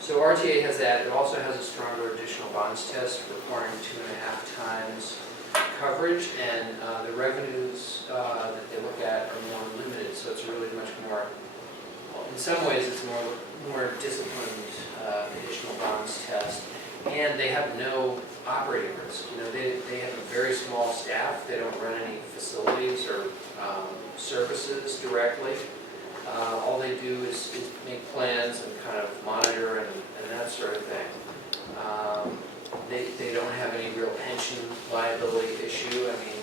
So RTA has that. It also has a stronger additional bonds test requiring 2.5 times coverage, and the revenues that they look at are more limited, so it's really much more, well, in some ways it's more disciplined additional bonds test, and they have no operating risk. You know, they have a very small staff. They don't run any facilities or services directly. All they do is make plans and kind of monitor and that sort of thing. They don't have any real pension liability issue. I mean,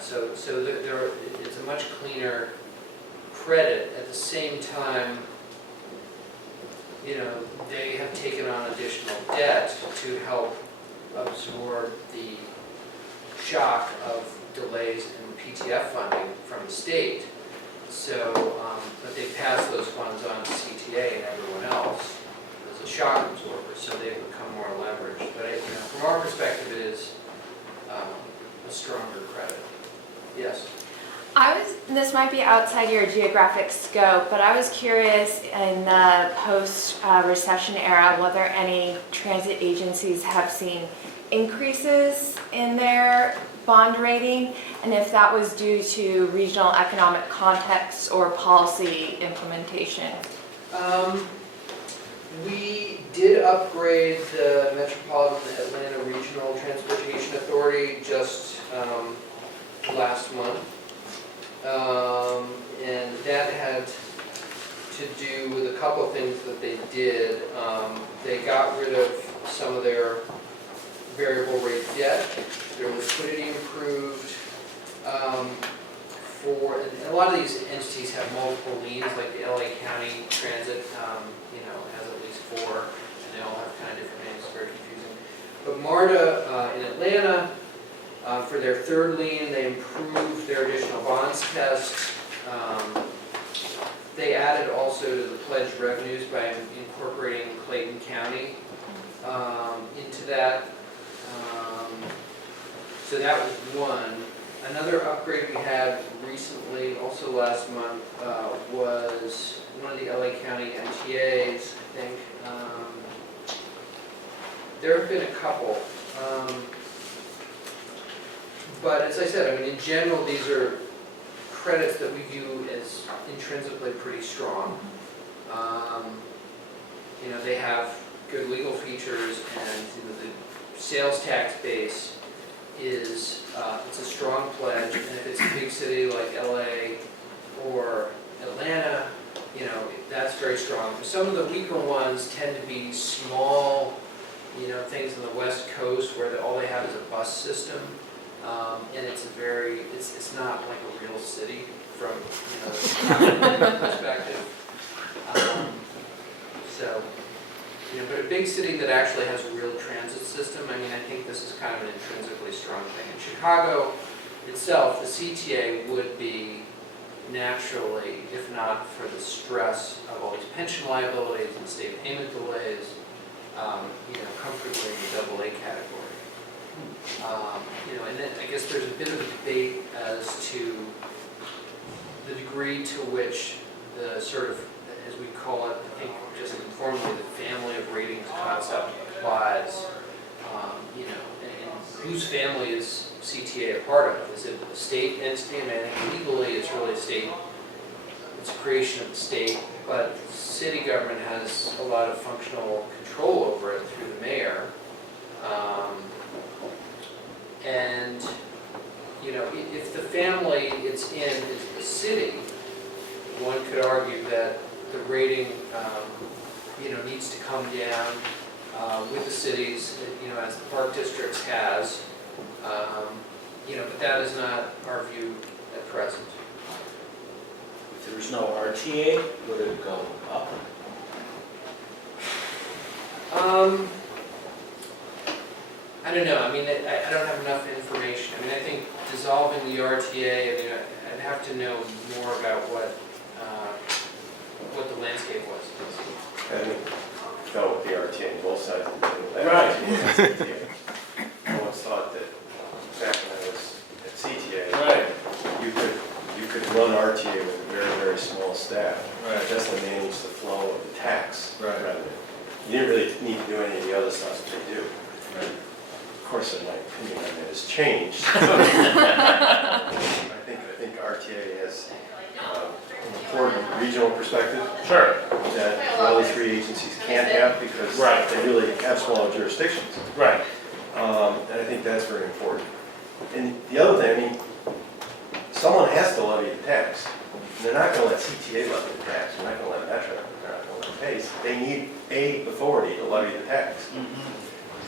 so it's a much cleaner credit. At the same time, you know, they have taken on additional debt to help absorb the shock of delays in PTF funding from the state. So, but they pass those funds on to CTA and everyone else as a shock absorber, so they become more leveraged. But you know, from our perspective, it is a stronger credit. Yes? This might be outside your geographic scope, but I was curious in the post-recession era whether any transit agencies have seen increases in their bond rating, and if that was due to regional economic context or policy implementation. We did upgrade the Metropolitan Atlanta Regional Transportation Authority just last month. And that had to do with a couple of things that they did. They got rid of some of their variable rate debt. Their liquidity improved. And a lot of these entities have multiple liens, like the LA County Transit, you know, has at least 4, and they all have kind of different names. It's very confusing. But MARTA in Atlanta, for their third lien, they improved their additional bonds test. They added also to the pledged revenues by incorporating Clayton County into that. So that was one. Another upgrade we had recently, also last month, was one of the LA County MTAs, I think. There have been a couple. But as I said, I mean, in general, these are credits that we view as intrinsically pretty strong. You know, they have good legal features, and you know, the sales tax base is it's a strong pledge, and if it's a big city like LA or Atlanta, you know, that's very strong. Some of the weaker ones tend to be small, you know, things on the West Coast where all they have is a bus system. And it's not like a real city from, you know, perspective. So, you know, but a big city that actually has a real transit system, I mean, I think this is kind of an intrinsically strong thing. In Chicago itself, the CTA would be naturally, if not for the stress of all these pension liabilities and state payment delays, you know, comfortably in the AA category. You know, and then I guess there's a bit of a debate as to the degree to which the sort of, as we call it, I think just informally, the family of ratings concept applies. You know, and whose family is CTA a part of? Is it a state entity? I mean, I think legally it's really a state, it's a creation of the state, but city government has a lot of functional control over it through the mayor. And, you know, if the family it's in is the city, one could argue that the rating, you know, needs to come down with the cities, you know, as the park districts has. You know, but that is not our view at present. If there was no RTA, would it go up? I don't know. I mean, I don't have enough information. I mean, I think dissolving the RTA, I mean, I'd have to know more about what the landscape was. And we fell with the RTA on both sides of the deal. Right. I always thought that back when I was at CTA, Right. you could run RTA with a very, very small staff. Right. Just to manage the flow of the tax Right. revenue. You didn't really need to do any of the other stuff that they do. Right. Of course, my opinion on that has changed. I think RTA has an important regional perspective Sure. that the other three agencies can't have because Right. they really have smaller jurisdictions. Right. And I think that's very important. And the other thing, I mean, someone has to levy the tax. And they're not going to let CTA levy the tax. They're not going to let Metro. They're not going to let PACE. They need a authority to levy the tax.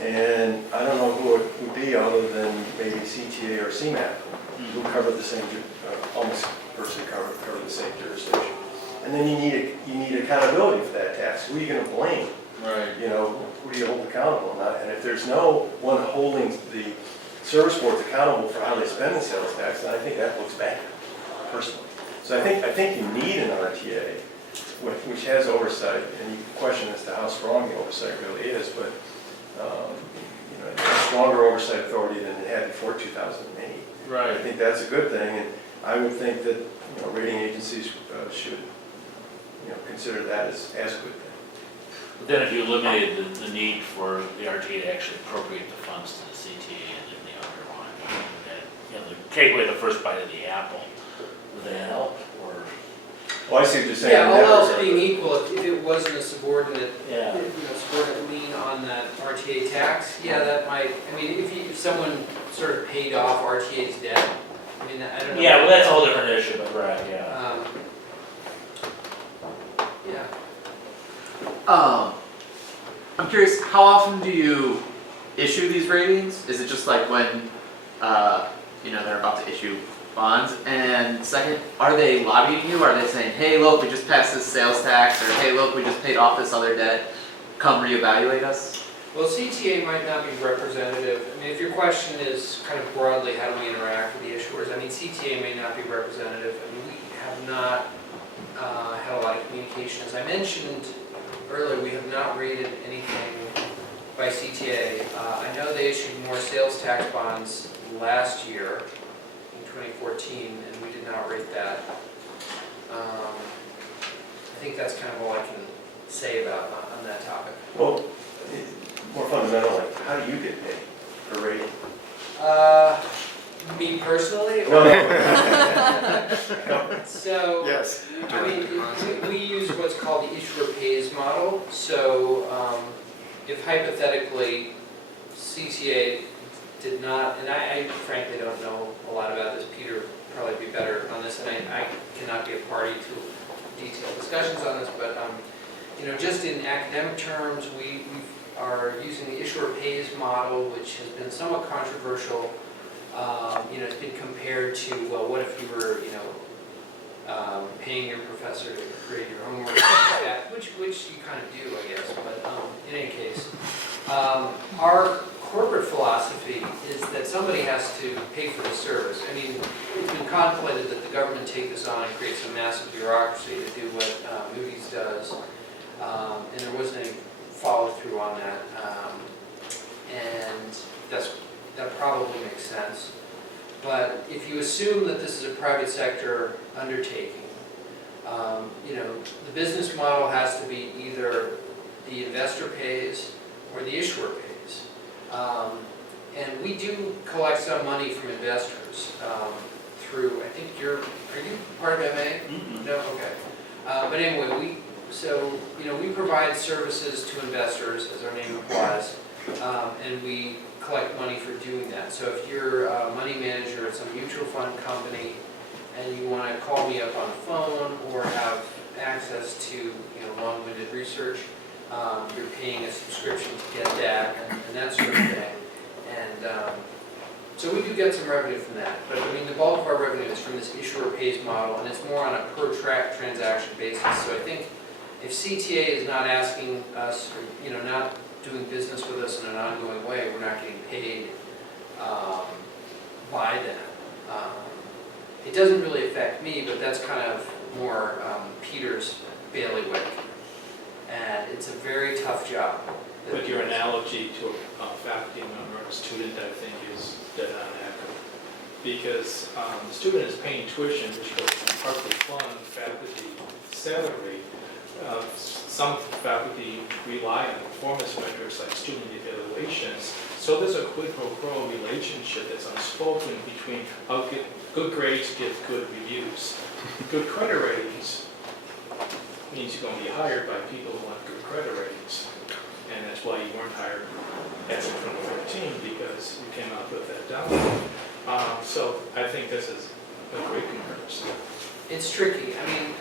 And I don't know who it would be other than maybe CTA or CMAP, who cover the same, almost virtually cover the same jurisdiction. And then you need accountability for that tax. Who are you going to blame? Right. You know, who do you hold accountable? And if there's no one holding the service boards accountable for how they spend the sales tax, then I think that looks bad, personally. So I think you need an RTA, which has oversight, and you question as to how strong the oversight really is, but you know, a stronger oversight authority than it had before 2008. Right. I think that's a good thing, and I would think that, you know, rating agencies should, you know, consider that as a good thing. But then if you eliminated the need for the RTA to actually appropriate the funds to the CTA and then the other one, would that, you know, take away the first bite of the apple, would that help, or? Well, I see what you're saying. Yeah, all in that else regard. being equal, if it wasn't a subordinate, Yeah. you know, subordinate lien on that RTA tax, yeah, that might, I mean, if someone sort of paid off RTA's debt, I mean, I don't know. Yeah, well, that's a whole different issue, but right, yeah. Yeah. I'm curious, how often do you issue these ratings? Is it just like when, you know, they're about to issue bonds? And second, are they lobbying you? Are they saying, hey, look, we just passed this sales tax, or hey, look, we just paid off this other debt, come reevaluate us? Well, CTA might not be representative. I mean, if your question is kind of broadly, how do we interact with the issuers? I mean, CTA may not be representative. I mean, we have not had a lot of communication. As I mentioned earlier, we have not rated anything by CTA. I know they issued more sales tax bonds last year, in 2014, and we did not rate that. I think that's kind of all I can say about on that topic. Well, more fundamentally, how do you get paid for rating? Me personally? No, So, Yes. I mean, we use what's called the issuer pays model. So, if hypothetically CTA did not, and I frankly don't know a lot about this, Peter would probably be better on this, and I cannot be a party to detailed discussions on this, but you know, just in academic terms, we are using the issuer pays model, which has been somewhat controversial. You know, it's been compared to, well, what if you were, you know, paying your professor to grade your homework, which you kind of do, I guess. But in any case, our corporate philosophy is that somebody has to pay for the service. I mean, it's been contemplated that the government take this on and create some massive bureaucracy to do what Moody's does, and there wasn't any follow through on that, and that probably makes sense. But if you assume that this is a private sector undertaking, you know, the business model has to be either the investor pays or the issuer pays. And we do collect some money from investors through, I think are you part of MA? Mm-hmm. No? Okay. But anyway, So, we provide services to investors, as our name implies, and we collect money for doing that. So if you're a money manager at some mutual fund company and you want to call me up on the phone or have access to, long-winded research, you're paying a subscription to get that and that sort of thing. And so we do get some revenue from that. But I mean, the bulk of our revenue is from this issuer pays model, and it's more on a per transaction basis. So I think if CTA is not asking us, or, not doing business with us in an ongoing way, we're not getting paid by them. It doesn't really affect me, but that's kind of more Peter's bailiwick. And it's a very tough job. But your analogy to a faculty member or a student, I think, is dead on accurate. Because the student is paying tuition, which goes to partly fund faculty salary. Some faculty rely on performance measures like student evaluations. So there's a quid pro quo relationship that's unspoken between good grades give good reviews. Good credit ratings means you're going to be hired by people who want good credit ratings. And that's why you weren't hired as of 2014, because you came up with that downgrade. So I think this is a great comparison. It's tricky. I mean,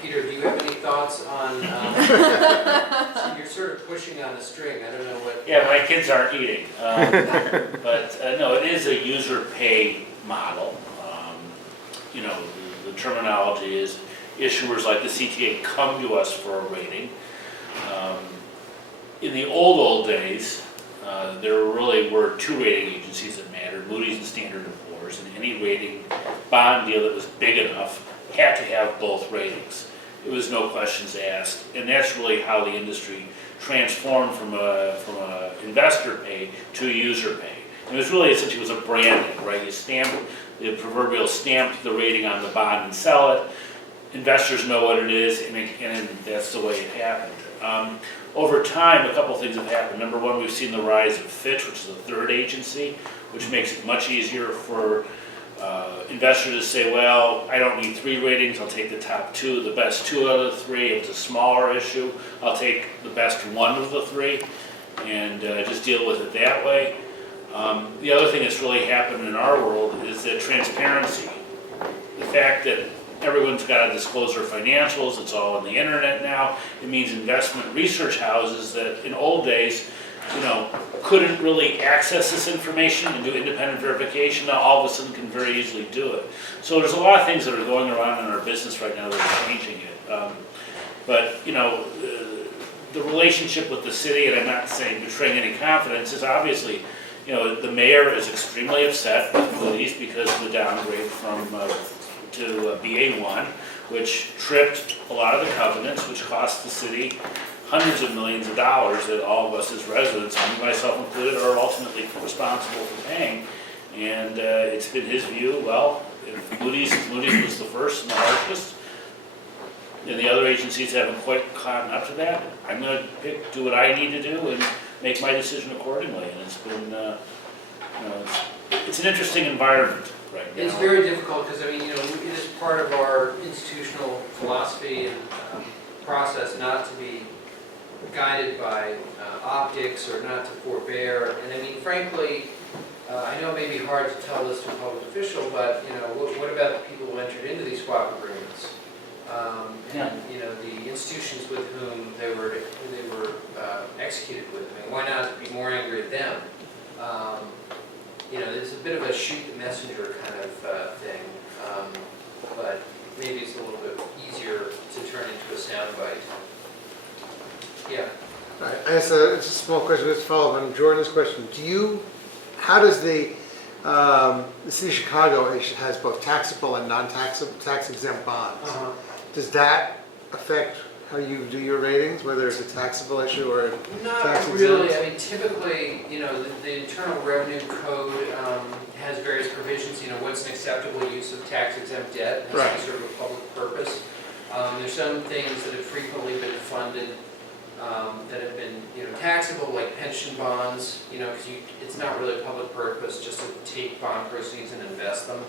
Peter, do you have any thoughts on, so you're sort of pushing on a string. I don't know what. Yeah, my kids aren't eating. But no, it is a user pay model. The terminology is issuers like the CTA come to us for a rating. In the old days, there really were two rating agencies that mattered, Moody's and Standard & Poor's, and any rating bond deal that was big enough had to have both ratings. It was no questions asked, and that's really how the industry transformed from a investor pay to a user pay. It was really essentially a branding, right? You stamp the proverbial stamped the rating on the bond and sell it. Investors know what it is, and that's the way it happened. Over time, a couple things have happened. Number one, we've seen the rise of Fitch, which is the third agency, which makes it much easier for investors to say, well, I don't need 3 ratings, I'll take the top 2, the best 2 out of the 3. If it's a smaller issue, I'll take the best 1 of the 3 and just deal with it that way. The other thing that's really happened in our world is that transparency. The fact that everyone's got to disclose their financials, it's all on the internet now. It means investment research houses that in old days, couldn't really access this information and do independent verification, now all of a sudden can very easily do it. So there's a lot of things that are going around in our business right now that are changing it. But the relationship with the city, and I'm not saying betraying any confidence, is obviously, the mayor is extremely upset with Moody's because of the downgrade from to BA1, which tripped a lot of the covenants, which cost the city hundreds of millions of dollars that all of us as residents, and myself included, are ultimately responsible for paying. And it's been his view, well, if Moody's was the first and the harshest, and the other agencies haven't quite caught up to that, I'm going to do what I need to do and make my decision accordingly. And it's been, it's an interesting environment right now. It's very difficult because, it is part of our institutional philosophy and process not to be guided by optics or not to forbear. And frankly, I know it may be hard to tell this to a public official, but what about the people who entered into these swap agreements? And the institutions with whom they were executed with. Why not be more angry at them? It's a bit of a shoot the messenger kind of thing, but maybe it's a little bit easier to turn into a soundbite. Yeah. All right, it's a small question, let's follow up on Jordan's question. How does the city of Chicago has both taxable and non-taxable, tax-exempt bonds. Does that affect how you do your ratings, whether it's a taxable issue or a tax exempt? Not really. Typically, the Internal Revenue Code has various provisions. What's an acceptable use of tax-exempt debt? It has to be sort of a public purpose. There's some things that have frequently been funded that have been, taxable, like pension bonds. Because it's not really a public purpose just to take bond proceeds and invest them.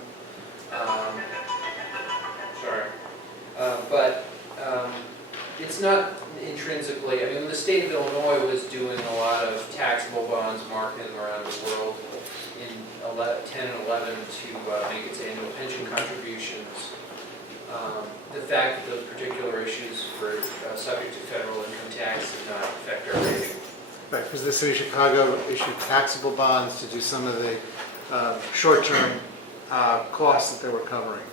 Sorry. But It's not intrinsically, I mean, the state of Illinois was doing a lot of taxable bonds marketing around the world in 10 and 11 to make its annual pension contributions. The fact that those particular issues were subject to federal income tax did not affect our rating. Right, because the city of Chicago issued taxable bonds to do some of the short-term costs that they were covering.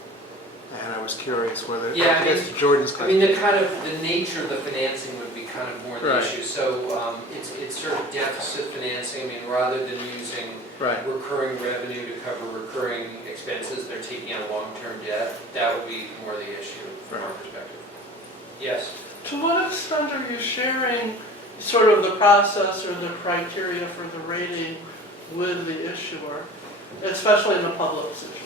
And I was curious whether, Yeah, I guess to Jordan's I mean, question. the nature of the financing would be kind of more the Right. issue. So it's sort of deficit financing. I mean, rather than using Right. recurring revenue to cover recurring expenses, they're taking out long-term debt. That would be more the issue from our perspective. Yes? To what extent are you sharing sort of the process or the criteria for the rating with the issuer, especially in a public situation?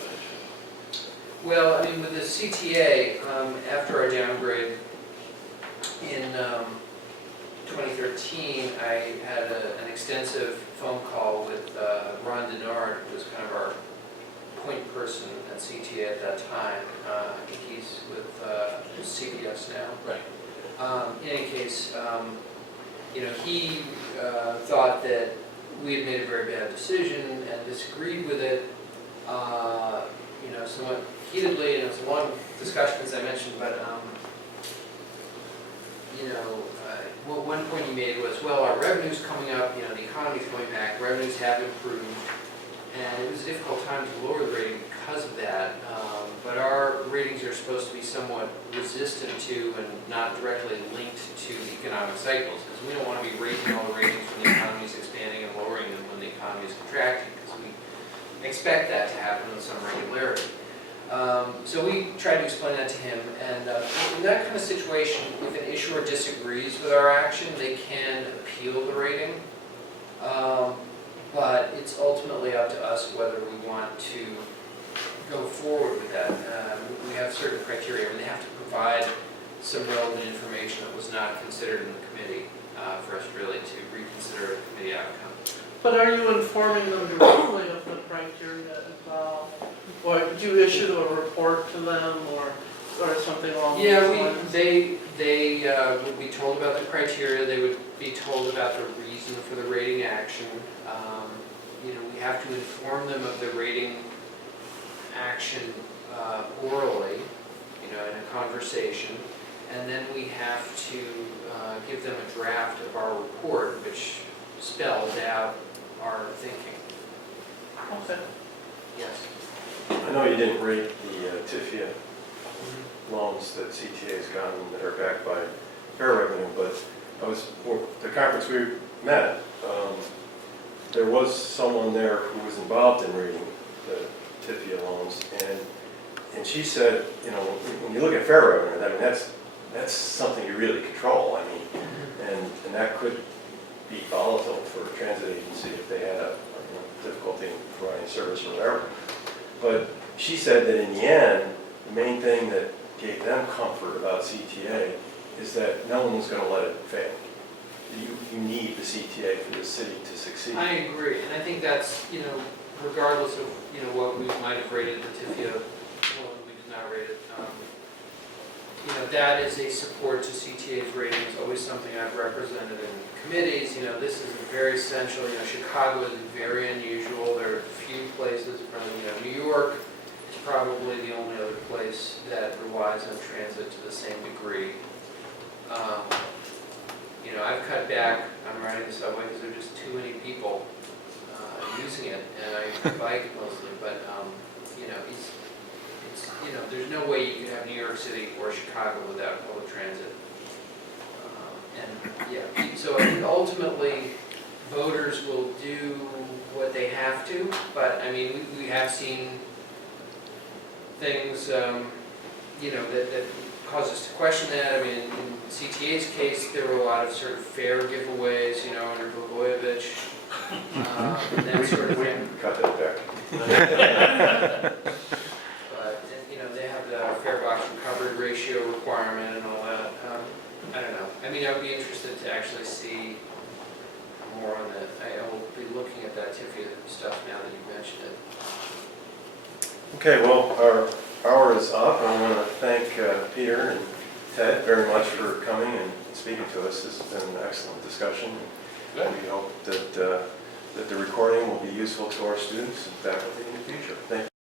Well, I mean, with the CTA, after our downgrade in 2013, I had an extensive phone call with Ron Denard, who was kind of our point person at CTA at that time. I think he's with CBS now. Right. In any case, he thought that we had made a very bad decision and disagreed with it, somewhat heatedly, and it was a long discussion, as I mentioned, but, one point he made was, well, our revenue's coming up, the economy's coming back, revenues have improved, and it was a difficult time to lower the rating because of that, but our ratings are supposed to be somewhat resistant to and not directly linked to economic cycles, because we don't want to be raising all the ratings when the economy is expanding and lowering them when the economy is contracting, because we expect that to happen with some regularity. So we tried to explain that to him, and in that kind of situation, if an issuer disagrees with our action, they can appeal the rating, but it's ultimately up to us whether we want to go forward with that. We have certain criteria, and they have to provide some relevant information that was not considered in the committee for us really to reconsider a committee outcome. But are you informing them directly of the criteria involved? Or do you issue a report to them or something along those lines? They would be told about the criteria, they would be told about the reason for the rating action. We have to inform them of the rating action orally, in a conversation. And then we have to give them a draft of our report, which spells out our thinking. Okay. Yes. I know you didn't rate the TIFIA loans that CTA has gotten that are backed by fair revenue, but the conference we met, there was someone there who was involved in rating the TIFIA loans, and she said, when you look at fair revenue, I mean, that's something you really control. I mean, and that could be volatile for a transit agency if they had a difficulty in providing service or whatever. But she said that in the end, the main thing that gave them comfort about CTA is that no one was going to let it fail. You need the CTA for the city to succeed. I agree, and I think that's, regardless of, what we might have rated the TIFIA, well, we did not rate it, that is a support to CTA's rating. It's always something I've represented in committees. This is very essential. Chicago is very unusual. There are few places, New York is probably the only other place that relies on transit to the same degree. I've cut back on riding the subway because there are just too many people using it, and I bike mostly, but there's no way you can have New York City or Chicago without public transit. So I think ultimately voters will do what they have to, but I mean, we have seen things, that cause us to question that. I mean, in CTA's case, there were a lot of sort of fair giveaways, under Blagojevich, and that sort of thing. Cut that back. But, they have the fare box recovery ratio requirement and all that. I don't know. I mean, I would be interested to actually see more on that. I will be looking at that TIFIA stuff now that you mentioned it. Okay, well, our hour is up. I want to thank Peter and Ted very much for coming and speaking to us. This has been an excellent discussion. Good. We hope that, that the recording will be useful to our students and faculty in the future. Thank you.